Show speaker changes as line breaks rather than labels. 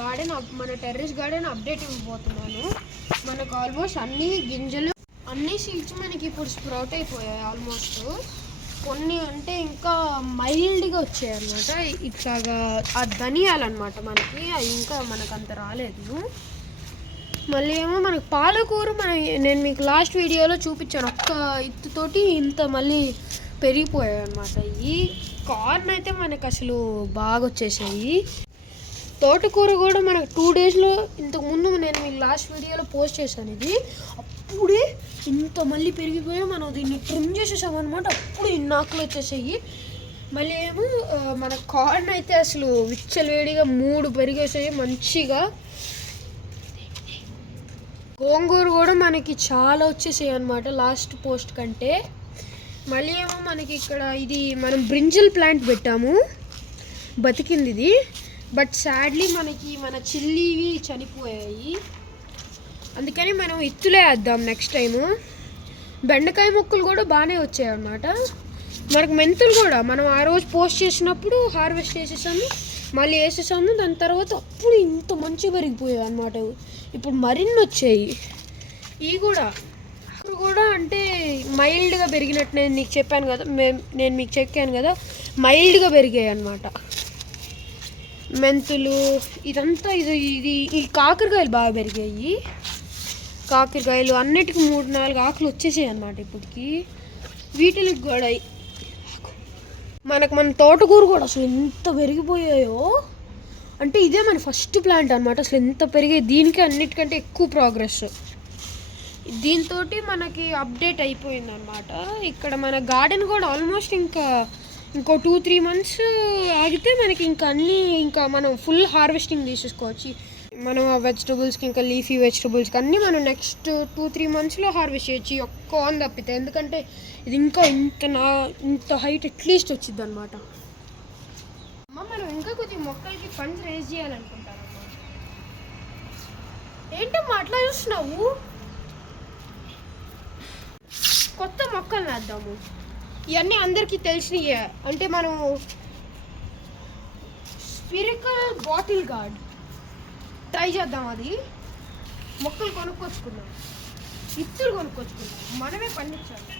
Garden మన terrace garden update ఇవ్వబోతున్నాను. మనకు ఆల్మోస్ట్ అన్ని గింజలు అన్ని సీడ్స్ మనకి ఇప్పుడు స్ప్రౌట్ అయిపోయాయి ఆల్మోస్ట్. కొన్ని అంటే ఇంకా మైల్డ్గా వచ్చాయి అనమాట ఇట్లాగా ఆ ధనియాలన్నమాట మనకి అవి ఇంకా మనకు అంత రాలేదు. మళ్ళీ ఏమో మనకు పాలకూర మన నేను మీకు లాస్ట్ వీడియోలో చూపించాను. ఒక్క ఇత్తుతోటి ఇంత మళ్ళీ పెరిగిపోయాయి అనమాట ఈ కార్న్ అయితే మనకు అసలు బాగా వచ్చేసాయి. తోటకూర కూడా మనకు టూ డేస్లో ఇంతకు ముందు నేను మీకు లాస్ట్ వీడియోలో పోస్ట్ చేశాను ఇది. అప్పుడే ఇంత మళ్ళీ పెరిగిపోయి మనం దీన్ని ట్రిమ్ చేసేసామన్నమాట అప్పుడు ఇన్ని ఆకులు వచ్చేసాయి. మళ్ళీ ఏమో మన కార్న్ అయితే అసలు విచ్చలవేడిగా మూడు పెరిగేసాయి మంచిగా. గోంగూర కూడా మనకి చాలా వచ్చేసాయి అనమాట లాస్ట్ పోస్ట్ కంటే. మళ్ళీ ఏమో మనకి ఇక్కడ ఇది మనం బ్రింజల్ ప్లాంట్ పెట్టాము. బతికింది ఇది. బట్ సాడ్లీ మనకి మన చిల్లీవి చనిపోయాయి. అందుకని మనం ఇత్తులే వేద్దాం నెక్స్ట్ టైము బెండకాయ మొక్కలు కూడా బాగానే వచ్చాయి అన్నమాట. మనకు మెంతులు కూడా మనం ఆ రోజు పోస్ట్ చేసినప్పుడు హార్వెస్ట్ చేసేసాము మళ్ళీ వేసేసాము దాని తర్వాత అప్పుడు ఇంత మంచిగా పెరిగిపోయాయి అన్నమాట. ఇప్పుడు మరిన్ని వచ్చాయి. ఇవి కూడా అప్పుడు కూడా అంటే మైల్డ్గా పెరిగినట్టు నేను నీకు చెప్పాను కదా మేము నేను మీకు చెప్పాను కదా మైల్డ్గా పెరిగాయి అన్నమాట. మెంతులు ఇదంతా ఇది ఇది ఈ కాకరకాయలు బాగా పెరిగాయి. కాకరకాయలు అన్నిటికీ మూడు నాలుగు ఆకులు వచ్చేసాయి అన్నమాట ఇప్పటికి. వీటికి కూడా మనకు మన తోటకూర కూడా అసలు ఎంత పెరిగిపోయాయో. అంటే ఇదే మన ఫస్ట్ ప్లాంట్ అనమాట అసలు ఎంత పెరిగాయి దీనికి అన్నిటికంటే ఎక్కువ ప్రోగ్రెస్. దీంతో మనకి అప్డేట్ అయిపోయింది అనమాట ఇక్కడ మన గార్డెన్ కూడా ఆల్మోస్ట్ ఇంకా ఇంకో టూ త్రీ మంత్స్ ఆగితే మనకి ఇంకా అన్నీ ఇంకా మనం ఫుల్ హార్వెస్టింగ్ తీసేసుకోవచ్చు. మనం ఆ వెజిటబుల్స్కి ఇంకా లీఫీ వెజిటబుల్స్కి అన్నీ మనం నెక్స్ట్ టూ త్రీ మంత్స్లో హార్వెస్ట్ చేయొచ్చు. ఒక్క ఆన్ తప్పితే. ఎందుకంటే ఇది ఇంకా ఇంత నా ఇంత హైట్ అట్లీస్ట్ వచ్చింది అనమాట మనం ఇంకా కొద్దిగా మొక్కలకి ఫండ్స్ రేజ్ చేయాలనుకుంటానమ్మా ఏంటమ్మా అట్లా చూస్తున్నావు? కొత్త మొక్కలు నాద్దాము ఇవన్నీ అందరికీ తెలిసినయే. అంటే మనం స్పిరికల్ బాటిల్ గార్డ్ ట్రై చేద్దాం అది. మొక్కలు కొనుక్కొచ్చుకుందాం ఇత్తులు కొనుక్కొచ్చుకుందాం మనమే పండించాలి.